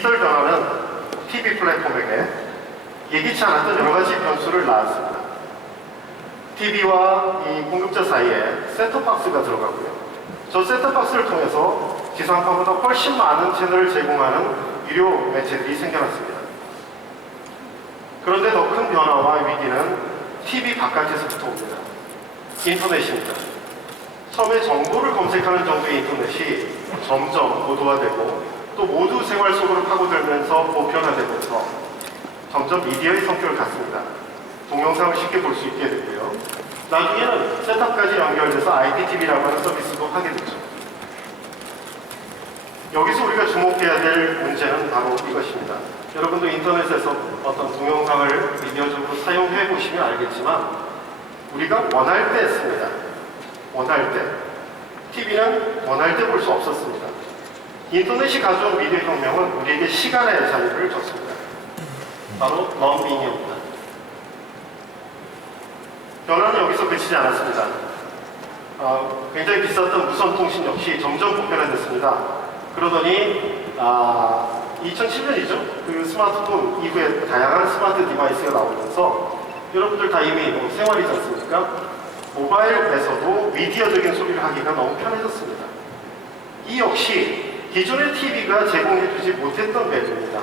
디지털 변화는 TV 플랫폼에게 예기치 않았던 여러 가지 변수를 낳았습니다. TV와 이 공급자 사이에 셋톱박스가 들어가고요. 저 셋톱박스를 통해서 지상파보다 훨씬 많은 채널을 제공하는 유료 매체들이 생겨났습니다. 그런데 더 큰 변화와 위기는 TV 바깥에서부터 옵니다. 인터넷입니다. 처음에 정보를 검색하는 정도의 인터넷이 점점 고도화되고 또 모두 생활 속으로 파고들면서 보편화되면서 점점 미디어의 성격을 갖습니다. 동영상을 쉽게 볼 수 있게 되고요. 나중에는 셋탑까지 연결돼서 IPTV라고 하는 서비스도 하게 되죠. 여기서 우리가 주목해야 될 문제는 바로 이것입니다. 여러분도 인터넷에서 어떤 동영상을 미디어적으로 사용해 보시면 알겠지만 우리가 원할 때 씁니다. 원할 때. TV는 원할 때 볼 수 없었습니다. 인터넷이 가져온 미디어 혁명은 우리에게 시간의 자유를 줬습니다. 바로 넌비니어입니다. 변화는 여기서 그치지 않았습니다. 굉장히 비쌌던 무선통신 역시 점점 보편화됐습니다. 그러더니 2007년이죠. 그 스마트폰 이후에 다양한 스마트 디바이스가 나오면서 여러분들 다 이미 생활이지 않습니까? 모바일에서도 미디어적인 소비를 하기가 너무 편해졌습니다. 이 역시 기존의 TV가 제공해주지 못했던 매듭입니다.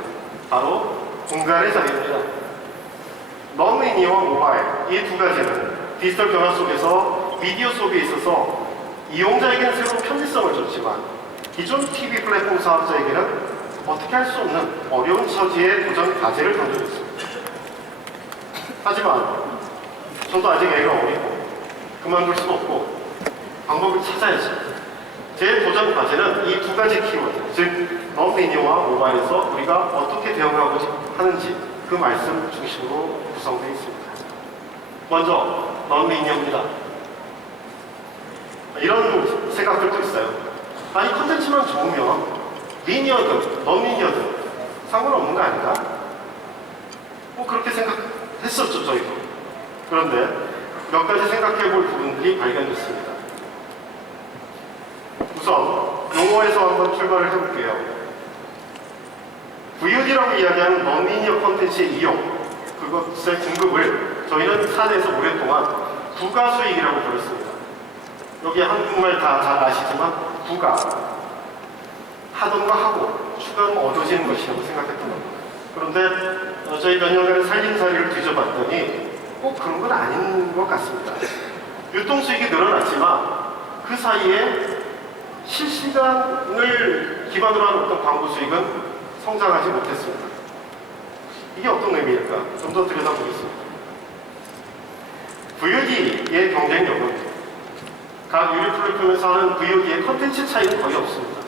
바로 공간의 자리입니다. 넌리니어와 모바일 이 두 가지는 디지털 변화 속에서 미디어 소비에 있어서 이용자에게는 새로운 편리성을 줬지만 기존 TV 플랫폼 사업자에게는 어떻게 할 수 없는 어려운 처지에 도전 과제를 던져줬습니다. 하지만 저도 아직 애가 어리고 그만둘 수도 없고 방법을 찾아야죠. 제 도전 과제는 이 두 가지 키워드, 즉 넌리니어와 모바일에서 우리가 어떻게 대응하고 하는지 그 말씀 중심으로 구성되어 있습니다. 먼저 넌리니어입니다. 이런 생각들도 있어요. 아니 콘텐츠만 좋으면 리니어든 넌리니어든 상관없는 거 아닌가? 그렇게 생각했었죠 저희도. 그런데 몇 가지 생각해 볼 부분들이 발견됐습니다. 우선 용어에서 한번 출발을 해볼게요. VOD라고 이야기하는 넌리니어 콘텐츠의 이용, 그것의 공급을 저희는 사내에서 오랫동안 부가수익이라고 불렀습니다. 여기 한국말 다 잘 아시지만 부가, 하던 거 하고 추가로 얻어지는 것이라고 생각했던 겁니다. 그런데 저희 몇 년간의 살림살이를 뒤져봤더니 꼭 그런 건 아닌 것 같습니다. 유통수익이 늘어났지만 그 사이에 실시간을 기반으로 한 어떤 광고 수익은 성장하지 못했습니다. 이게 어떤 의미일까? 좀 더 들여다보겠습니다. VOD의 경쟁력은 각 유료 플랫폼에서 하는 VOD의 컨텐츠 차이는 거의 없습니다.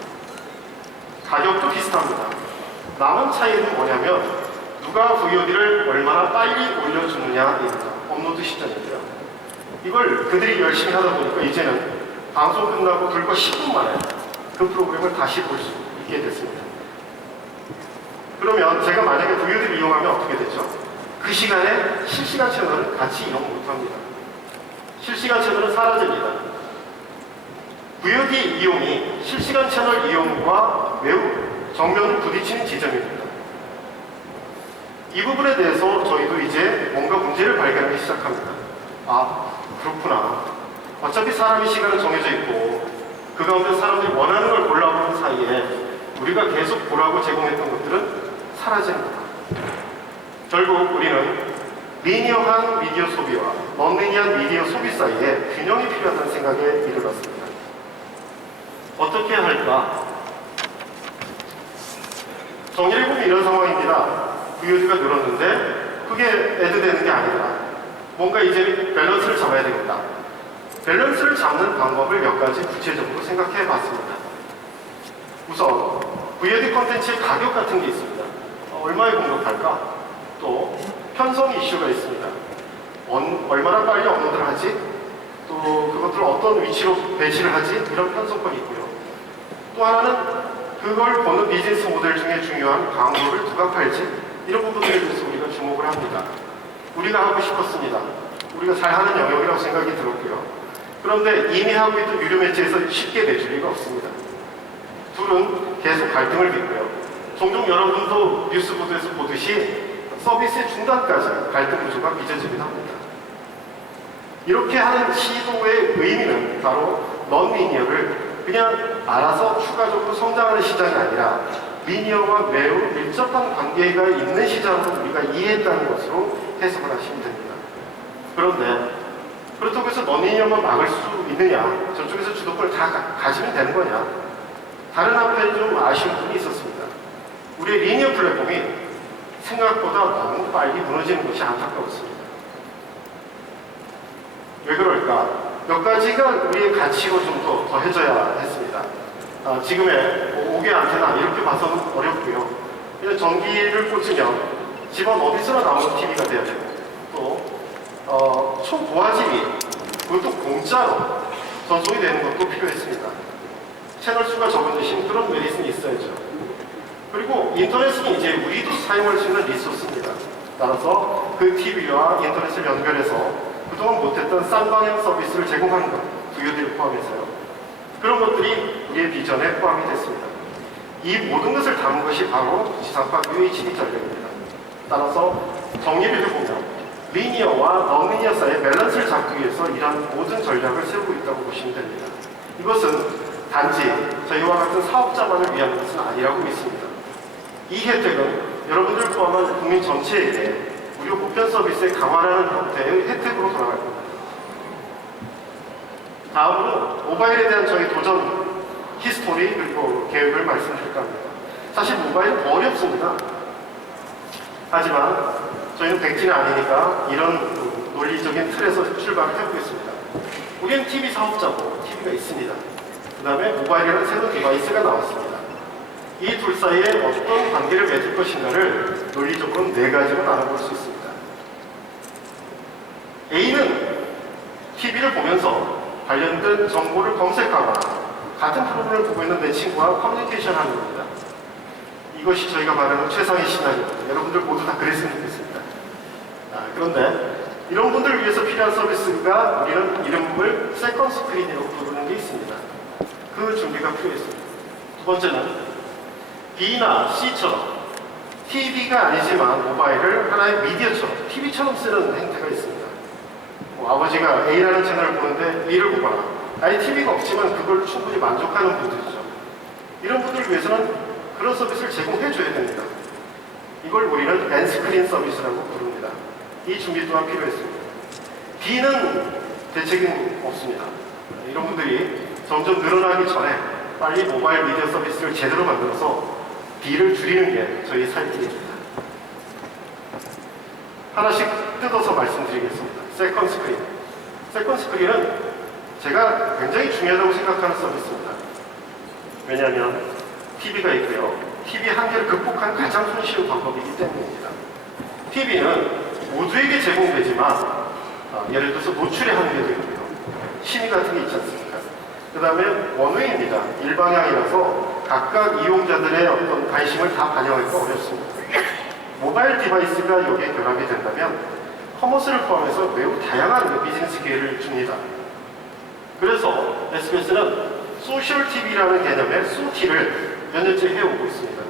가격도 비슷합니다. 남은 차이는 뭐냐면 누가 VOD를 얼마나 빨리 올려주느냐입니다. 업로드 시점인데요. 이걸 그들이 열심히 하다 보니까 이제는 방송 끝나고 불과 10분 만에 그 프로그램을 다시 볼 수 있게 됐습니다. 그러면 제가 만약에 VOD를 이용하면 어떻게 되죠? 그 시간에 실시간 채널은 같이 이용 못합니다. 실시간 채널은 사라집니다. VOD 이용이 실시간 채널 이용과 매우 정면을 부딪히는 지점입니다. 이 부분에 대해서 저희도 이제 뭔가 문제를 발견하기 시작합니다. 그렇구나. 어차피 사람의 시간은 정해져 있고 그 가운데 사람들이 원하는 걸 골라보는 사이에 우리가 계속 보라고 제공했던 것들은 사라집니다. 결국 우리는 리니어한 미디어 소비와 넌리니어한 미디어 소비 사이에 균형이 필요하다는 생각에 이르렀습니다. 어떻게 할까? 정리를 보면 이런 상황입니다. VOD가 늘었는데 그게 애드되는 게 아니라 뭔가 이제 밸런스를 잡아야 되겠다. 밸런스를 잡는 방법을 몇 가지 구체적으로 생각해 봤습니다. 우선 VOD 콘텐츠의 가격 같은 게 있습니다. 얼마에 공급할까? 또 편성 이슈가 있습니다. 얼마나 빨리 업로드를 하지? 또 그것들을 어떤 위치로 배치를 하지? 이런 편성권이 있고요. 또 하나는 그걸 보는 비즈니스 모델 중에 중요한 광고를 누가 팔지? 이런 부분들에 대해서 우리가 주목을 합니다. 우리가 하고 싶었습니다. 우리가 잘하는 영역이라고 생각이 들었고요. 그런데 이미 하고 있던 유료 매체에서 쉽게 내줄 리가 없습니다. 둘은 계속 갈등을 빚고요. 종종 여러분도 뉴스 보도에서 보듯이 서비스의 중단까지 갈등 구조가 빚어지긴 합니다. 이렇게 하는 시도의 의미는 바로 넌리니어를 그냥 알아서 추가적으로 성장하는 시장이 아니라 리니어와 매우 밀접한 관계가 있는 시장으로 우리가 이해했다는 것으로 해석을 하시면 됩니다. 그런데 그렇다고 해서 넌리니어만 막을 수 있느냐, 저쪽에서 주도권을 다 가지면 되는 거냐, 다른 한편에 좀 아쉬운 부분이 있었습니다. 우리의 리니어 플랫폼이 생각보다 너무 빨리 무너지는 것이 안타까웠습니다. 왜 그럴까? 몇 가지가 우리의 가치가 좀 더 더해져야 했습니다. 지금의 5개 안테나 이렇게 봐서는 어렵고요. 그냥 전기를 꽂으면 집안 어디서나 나오는 TV가 돼야 되고, 또 초고화 TV, 그것도 공짜로 전송이 되는 것도 필요했습니다. 채널 수가 적어지신 그런 메리트는 있어야죠. 그리고 인터넷은 이제 우리도 사용할 수 있는 리소스입니다. 따라서 그 TV와 인터넷을 연결해서 그동안 못했던 쌍방향 서비스를 제공하는 것, VOD를 포함해서요. 그런 것들이 우리의 비전에 포함이 됐습니다. 이 모든 것을 담은 것이 바로 지상파 UHD 전략입니다. 따라서 정리를 해보면 리니어와 넌리니어 사이의 밸런스를 잡기 위해서 이러한 모든 전략을 세우고 있다고 보시면 됩니다. 이것은 단지 저희와 같은 사업자만을 위한 것은 아니라고 믿습니다. 이 혜택은 여러분들 포함한 국민 전체에게 무료 보편 서비스의 강화라는 형태의 혜택으로 돌아갈 겁니다. 다음으로 모바일에 대한 저희 도전 히스토리 그리고 계획을 말씀드릴까 합니다. 사실 모바일은 더 어렵습니다. 하지만 저희는 백지는 아니니까 이런 논리적인 틀에서 출발을 해보겠습니다. 우리는 TV 사업자고 TV가 있습니다. 그 다음에 모바일이라는 새로운 디바이스가 나왔습니다. 이 둘 사이에 어떤 관계를 맺을 것인가를 논리적으로 4가지로 나눠볼 수 있습니다. A는 TV를 보면서 관련된 정보를 검색하거나 같은 프로그램을 보고 있는 내 친구와 커뮤니케이션 하는 겁니다. 이것이 저희가 말하는 최상의 시나리오입니다. 여러분들 모두 다 그랬으면 좋겠습니다. 그런데 이런 분들을 위해서 필요한 서비스가 우리는 이름을 세컨 스크린이라고 부르는 게 있습니다. 그 준비가 필요했습니다. 두 번째는 B나 C처럼 TV가 아니지만 모바일을 하나의 미디어처럼 TV처럼 쓰는 행태가 있습니다. 아버지가 A라는 채널을 보는데 A를 보거나 아예 TV가 없지만 그걸 충분히 만족하는 분들이죠. 이런 분들을 위해서는 그런 서비스를 제공해줘야 됩니다. 이걸 우리는 N스크린 서비스라고 부릅니다. 이 준비 또한 필요했습니다. B는 대책은 없습니다. 이런 분들이 점점 늘어나기 전에 빨리 모바일 미디어 서비스를 제대로 만들어서 B를 줄이는 게 저희 살 길입니다. 하나씩 뜯어서 말씀드리겠습니다. 세컨 스크린. 세컨 스크린은 제가 굉장히 중요하다고 생각하는 서비스입니다. 왜냐하면 TV가 있고요. TV 한계를 극복한 가장 손쉬운 방법이기 때문입니다. TV는 모두에게 제공되지만 예를 들어서 노출의 한계도 있고요. 심의 같은 게 있지 않습니까? 그 다음에 원웨이입니다. 일방향이라서 각각 이용자들의 어떤 관심을 다 반영하기가 어렵습니다. 모바일 디바이스가 여기에 결합이 된다면 커머스를 포함해서 매우 다양한 비즈니스 기회를 줍니다. 그래서 SBS는 소셜 TV라는 개념의 소티를 몇 년째 해오고 있습니다.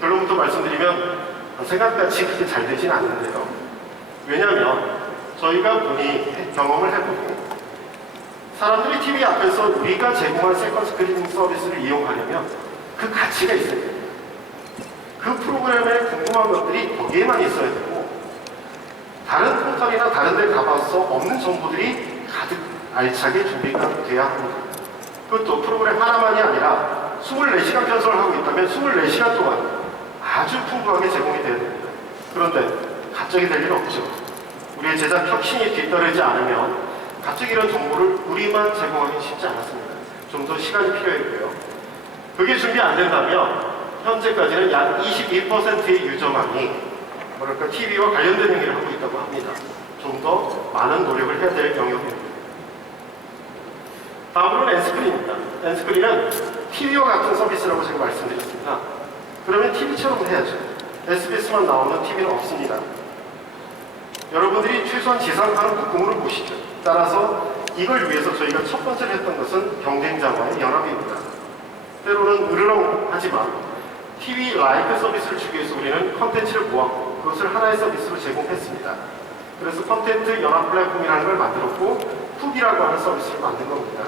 결론부터 말씀드리면 생각같이 그렇게 잘 되진 않는데요. 왜냐하면 저희가 경험을 해보고 사람들이 TV 앞에서 우리가 제공한 세컨 스크리닝 서비스를 이용하려면 그 가치가 있어야 됩니다. 그 프로그램에 궁금한 것들이 거기에만 있어야 되고 다른 포털이나 다른 데 가봐서 없는 정보들이 가득 알차게 준비가 돼야 합니다. 그것도 프로그램 하나만이 아니라 24시간 편성을 하고 있다면 24시간 동안 아주 풍부하게 제공이 돼야 됩니다. 그런데 갑자기 될 일은 없죠. 우리의 제작 혁신이 뒤따르지 않으면 갑자기 이런 정보를 우리만 제공하기 쉽지 않았습니다. 좀 더 시간이 필요했고요. 그게 준비 안 된다면 현재까지는 약 22%의 유저만이 TV와 관련된 행위를 하고 있다고 합니다. 좀 더 많은 노력을 해야 될 영역입니다. 다음으로는 N스크린입니다. N스크린은 TV와 같은 서비스라고 제가 말씀드렸습니다. 그러면 TV처럼 해야죠. SBS만 나오는 TV는 없습니다. 여러분들이 최소한 지상파는 국공으로 보시죠. 따라서 이걸 위해서 저희가 첫 번째로 했던 것은 경쟁자와의 연합입니다. 때로는 으르렁하지만 TV 라이브 서비스를 주기 위해서 우리는 컨텐츠를 모았고 그것을 하나의 서비스로 제공했습니다. 그래서 컨텐츠 연합 플랫폼이라는 걸 만들었고 훅이라고 하는 서비스를 만든 겁니다.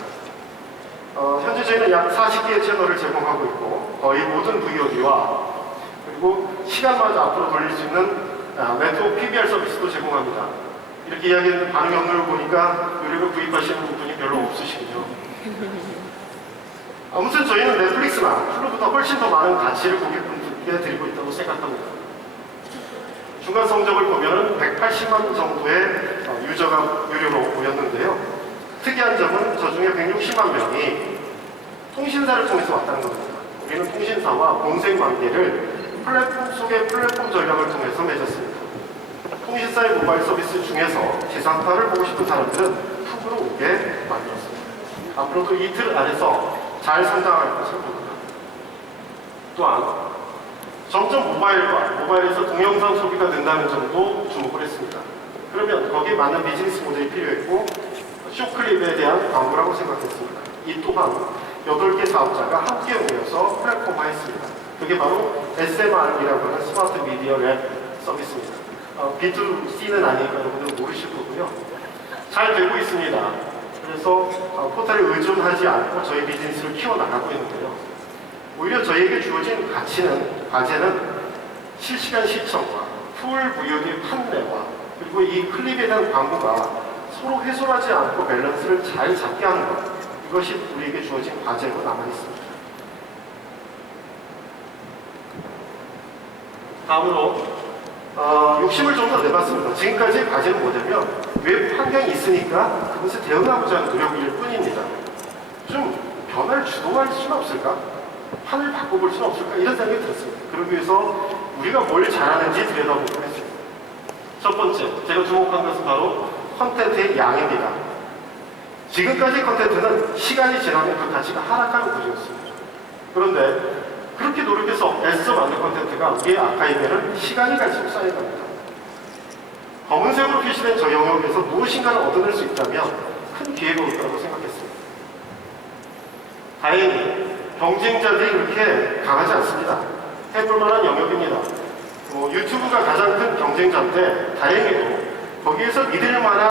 현재 저희는 약 40개의 채널을 제공하고 있고 거의 모든 VOD와 그리고 시간마다 앞으로 돌릴 수 있는 네트워크 PBR 서비스도 제공합니다. 이렇게 이야기했는데 반응이 없는 걸 보니까 유료를 구입하시는 분이 별로 없으시군요. 아무튼 저희는 넷플릭스나 플루보다 훨씬 더 많은 가치를 고객분들께 드리고 있다고 생각합니다. 중간 성적을 보면은 180만 정도의 유저가 유료로 보였는데요. 특이한 점은 저 중에 160만 명이 통신사를 통해서 왔다는 겁니다. 우리는 통신사와 공생 관계를 플랫폼 속의 플랫폼 전략을 통해서 맺었습니다. 통신사의 모바일 서비스 중에서 지상파를 보고 싶은 사람들은 훅으로 오게 만들었습니다. 앞으로도 이틀 안에서 잘 성장할 것을 봅니다. 또한 점점 모바일에서 동영상 소비가 는다는 점도 주목을 했습니다. 그러면 거기에 맞는 비즈니스 모델이 필요했고 쇼클립에 대한 광고라고 생각했습니다. 이 또한 8개 사업자가 함께 모여서 플랫폼화했습니다. 그게 바로 SMR이라고 하는 스마트 미디어 랩 서비스입니다. B2C는 아니니까 여러분들 모르실 거고요. 잘 되고 있습니다. 그래서 포털에 의존하지 않고 저희 비즈니스를 키워나가고 있는데요. 오히려 저희에게 주어진 과제는 실시간 시청과 풀 VOD 판매와 그리고 이 클립에 대한 광고가 서로 훼손하지 않고 밸런스를 잘 잡게 하는 것, 이것이 우리에게 주어진 과제로 남아있습니다. 다음으로 욕심을 좀 더 내봤습니다. 지금까지의 과제는 뭐냐면 웹 환경이 있으니까 그것에 대응하고자 하는 노력일 뿐입니다. 좀 변화를 주도할 수는 없을까? 판을 바꿔볼 수는 없을까? 이런 생각이 들었습니다. 그러기 위해서 우리가 뭘 잘하는지 들여다보기로 했습니다. 첫 번째, 제가 주목한 것은 바로 컨텐츠의 양입니다. 지금까지 컨텐츠는 시간이 지나면 그 가치가 하락하는 구조였습니다. 그런데 그렇게 노력해서 애써 만든 컨텐츠가 우리의 아카이브에는 시간이 갈수록 쌓여갑니다. 검은색으로 표시된 저 영역에서 무엇인가를 얻어낼 수 있다면 큰 기회가 올 거라고 생각했습니다. 다행히 경쟁자들이 그렇게 강하지 않습니다. 해볼 만한 영역입니다. 유튜브가 가장 큰 경쟁자인데 다행히도 거기에서 믿을 만한